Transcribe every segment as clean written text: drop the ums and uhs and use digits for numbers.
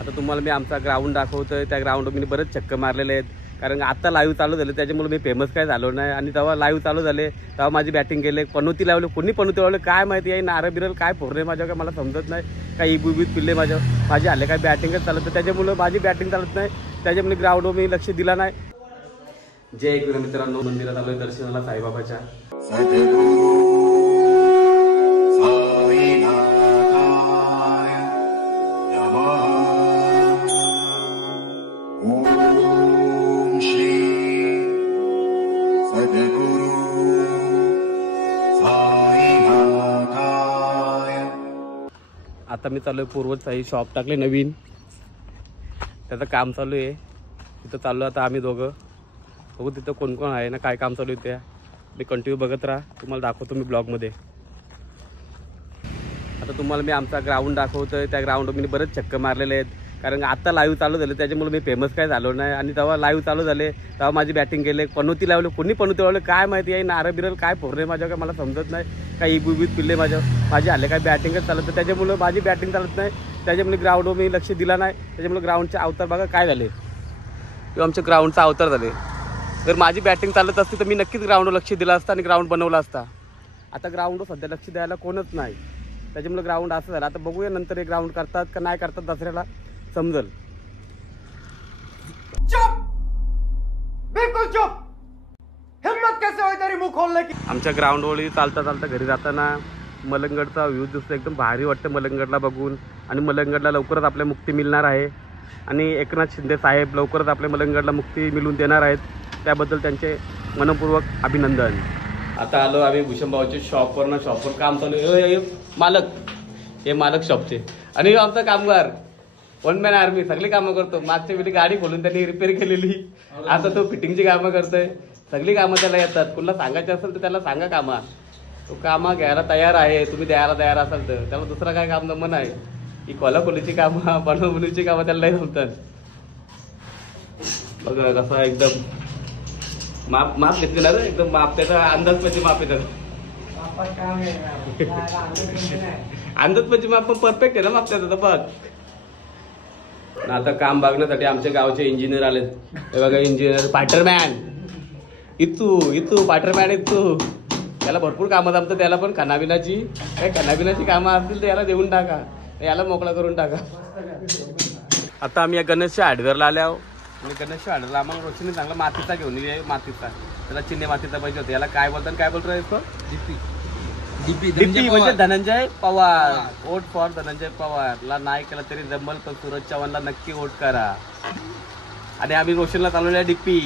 आता तुम्हाला मी आमचा ग्राउंड दाखवतोय। त्या ग्राउंडवर मी बरेच चक्कर मारलेले आहेत, कारण आता लाईव्ह चालू झाले त्याच्यामुळे मी फेमस काय झालो नाही। आणि तेव्हा लाईव्ह चालू झाले तेव्हा माझी बॅटिंग केले, पनोती लावले, कोणी पनोती लावले काय माहिती आहे, नारळ बिरल काय फोडले माझ्या काय मला समजत नाही, काही इबुबीत पिल्ले माझे आले काय बॅटिंगच चालत नाही, त्याच्यामुळे माझी बॅटिंग चालत नाही, त्याच्यामुळे ग्राउंडवर मी लक्ष दिला नाही। जय गुरु मित्रांनो, मंदिरात आलोय दर्शनाला साईबाबाच्या। आता मी चालू आहे पूर्वज साई शॉप टाकले नवीन, त्याचं काम चालू आहे, तिथं चाललो आता आम्ही दोघं, बघू तिथं कोण कोण आहे ना काय काम चालू आहे, त्या मी कंटिन्यू बघत राहा, तुम्हाला दाखवतो मी ब्लॉगमध्ये। आता तुम्हाला मी आमचा ग्राउंड दाखवतोय, त्या ग्राउंडवर मी बरेच चक्कर मारलेले आहेत, कारण आता लाईव्ह चालू झाले त्याच्यामुळे मी फेमस काय झालो नाही। आणि तेव्हा लाईव्ह चालू झाले तेव्हा माझी बॅटिंग केले, पनोती लावले, कोणी पनोती लावले काय माहिती आहे, नारळ बिरल काय फोडले माझ्या काय मला समजत नाही, काही इबुबीत पिल्ले माझे आले काय बॅटिंगच चालत नाही, त्याच्यामुळे माझी बॅटिंग चालत नाही, त्याच्यामुळे ग्राउंडवर मी लक्ष दिला नाही, त्याच्यामुळे ग्राउंडचे अवतार बघा काय झाले, किंवा आमच्या ग्राउंडचा अवतार झाले। जर माझी बॅटिंग चालत असती तर मी नक्कीच ग्राउंडवर लक्ष दिलं असतं आणि ग्राउंड बनवला असता। आता ग्राउंडवर सध्या लक्ष द्यायला कोणच नाही, त्याच्यामुळे ग्राउंड असं झालं। आता बघूया नंतर हे ग्राउंड करतात का नाही करतात, दसऱ्याला समजल। चुप, बिल्कुल चुप, हिम्मत कैसे होई तेरी मुंह खोलने की। आमच्या ग्राउंडवर चालता चालता घरी जाताना मलंगडचा व्ह्यू दिसतो, एकदम भारी वाटतं मलंगडला बघून। आणि मलंगडला लवकरच आपल्या मुक्ती मिळणार आहे, आणि एकनाथ शिंदे साहेब लवकरच आपल्या मलंगडला मुक्ती मिळवून देणार आहेत, त्याबद्दल त्यांचे मनपूर्वक अभिनंदन। आता आलो आम्ही भूषणभाऊच्या शॉपवर शॉपवर काम चालू आहे, मालक हे मालक शॉपचे, आणि आमचा कामगार वन मॅन आर्मी सगळी कामं करतो। मागच्या वेळी गाडी खोलून त्यांनी रिपेअर केलेली, आता तो फिटिंगची कामं करतोय, सगळी कामं त्याला येतात, कुणाला सांगायचं असेल तर त्याला सांगा कामा, तो कामं घ्यायला तयार आहे, तुम्ही द्यायला तयार असाल तर। त्याला दुसरा काय काम जमन आहे, ही खोलाखोलीची कामं बनवणीची कामं त्याला नाही जमतात। बघा कसा एकदम माप घेतलेला ना, एकदम माप, त्याचा अंदाजपची माप आहे, अंदाजपची माप पण परफेक्ट आहे ना माप त्याचा, बघ। आता काम बघण्यासाठी आमच्या गावचे इंजिनियर आलेत, हे बघा इंजिनियर स्पायडरमॅन इतू स्पायडरमॅन इतू, त्याला भरपूर कामं जमतं, त्याला पण खानापिनाची काही खानापिनाची कामं असतील तर याला देऊन टाका, याला मोकळा करून टाका। आता आम्ही या गणेशच्या हार्डवेअरला आले आहो, आणि गणेशच्या हार्डवेअरला आम्हाला रोशनी चांगला मातीचा घेऊन ये, मातीचा, त्याला चिन्हे मातीचा पाहिजे होता, याला काय बोलतात काय बोलतो इसको, डीपी म्हणजे धनंजय पवार, वोट फॉर धनंजय पवार ला नाही केला तरी जमल, पण सूरज चव्हाणला नक्की वोट करा। आणि आम्ही रोशनला चालवल्या डीपी।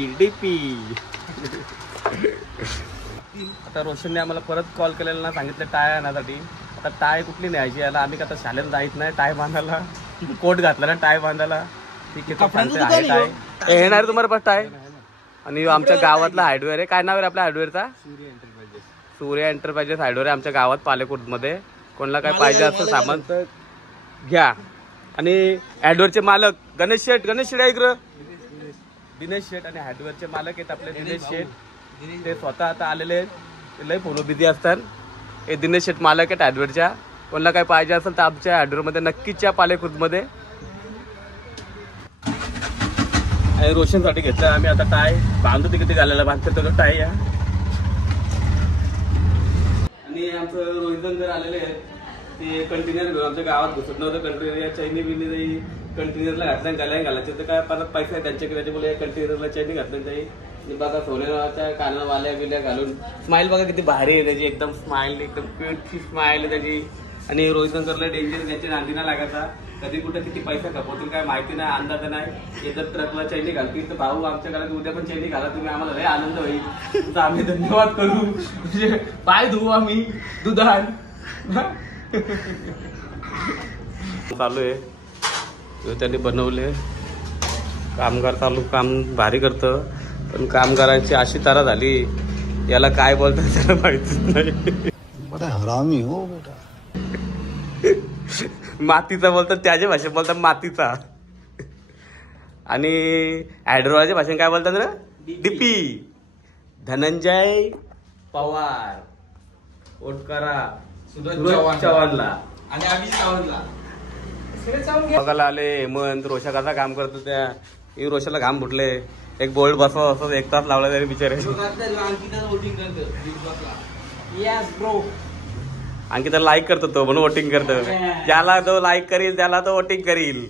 आता रोशनने आम्हाला परत कॉल केलेला ना, सांगितलं टाय आणण्यासाठी। आता टाय कुठली न्यायची याला, आम्ही आता शाळेत जायच नाही टाय बांधायला, कोट घातला ना टाय बांधायला, ठीक आहे टाय येणार तुम्हाला पास टाय। आणि आमच्या गावातला हार्डवेअर आहे, काय नाव आहे आपल्या हार्डवेअरचा, सूर्य एंटरप्राइजेस हार्डवेअर आहे आमच्या गावात पालेकुर्दमध्ये, कोणाला काय पाहिजे असं सामान तर घ्या। आणि हार्डवेअरचे मालक गणेश शेठ ऐक दिनेश शेठ, आणि हार्डवेअरचे मालक आहेत आपले दिनेश शेठ, ते स्वतः आता आलेले आहेत, ते लय फोन बिझी असतात। हे दिनेश शेठ मालक आहेत हार्डवेअरच्या, कोणाला काय पाहिजे असेल तर आमच्या हार्डवेअरमध्ये नक्कीच या पालेकुर्दमध्ये। रोशनसाठी घेतलं आम्ही आता टाय, बांधतो ते किती घालायला बांधतो टाय या। आणि आमचं रोहितंकर आलेले आहेत, ते कंटेनर घेऊन आमच्या गावात घुसत नव्हतं, कंटेनर या चैनी बिनी कंटेनरला घातल्या घालायचे तर काय परत पैसे आहे त्यांच्याकडे, त्याच्यामुळे या कंटेनरला चैनी घातल्या काही। बघा सोन्याच्या काना वाल्या बिल्या घालून, स्माइल बघा किती भारी आहे त्याची, एकदम स्माइल, एकदम क्यूटची स्माइल आहे त्याची। आणि रोहितंकरला डेंजर त्याच्या नांदीना लागायचा, कधी कुठे किती पैसा खपवतील काय माहिती नाही, अंदाज नाही, हे जर ट्रकला चैनी घालतील तर भाऊ आमच्या घरात उद्या पण चैनी घाला तुम्ही, आम्हाला लय आनंद होईल, तुमचा आम्ही धन्यवाद करू, म्हणजे पाय धुवू आम्ही दुधान। चालू आहे त्यांनी बनवले, कामगार चालू काम भारी करतं, पण कामगारांची अशी तारा झाली, याला काय बोलतात त्याला माहितीच नाही, बड़ा हरामी हो बेटा। मातीचा बोलतात, त्याच्या भाषेत बोलतात मातीचा, आणि ॲड्रोच्या भाषेत काय बोलतात ना, डीपी धनंजय पवार, वोट करा सूरज चव्हाणला, आणि अभिजित सावंतला, बघायला आले हेमंत रोषा कसा काम करतो त्या रोषाला घाम फुटले एक बोल्ट बसवा असं 1 तास लावला तरी बिचारे आणखी तर लाईक करतो तो म्हणून वोटिंग करतो ज्याला तो लाईक करील त्याला तो वोटिंग करील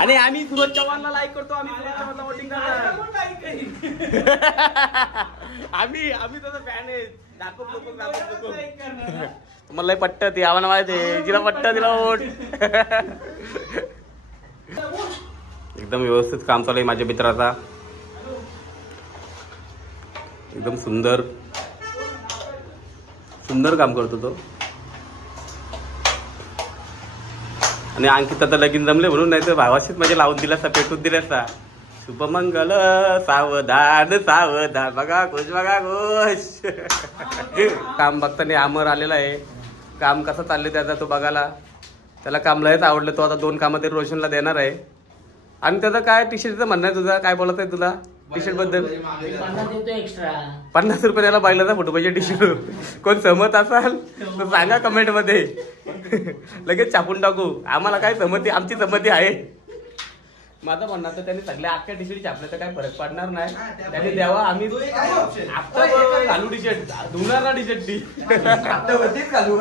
आणि आम्ही सुरज चव्हाणला लाईक करतो आम्ही सुरज चव्हाणला वोटिंग करतो आम्ही त्याचा फॅन आहे तुम्हाला पट्ट ती आम्हाला माहिती आहे तिला पट्ट तिला वोट एकदम व्यवस्थित काम चालू आहे माझ्या मित्राचा एकदम सुंदर काम करतो तो आणि अंकित आता लगीन जमले म्हणून नाही तर भावाशीच म्हणजे लावून दिला पेटून दिला असता शुभमंगल सावधान सावधान बघा खुश काम बघताना अमर आलेला आहे काम कसं चाललंय त्याचा तो बघायला त्याला काम लयच आवडलं तो आता 2 कामं तरी रोशनला देणार आहे आणि त्याचं काय टी शर्टचं म्हणणं आहे तुझा काय बोलत आहे तुला टी शर्ट बद्दल 50 रुपये त्याला बायलाचा फोटो पाहिजे टी शर्ट कोण सहमत असाल तर सांगा कमेंट मध्ये लगेच छापून टाकू आम्हाला काय सहमती आमची सहमती आहे माझं म्हणणं तर त्यांनी सगळ्या अख्ख्या टी शर्ट छापल्या तर काय फरक पडणार नाही त्यांनी द्यावा आम्ही आता घालू टी शर्ट धुणार ना टी शर्ट ती घालू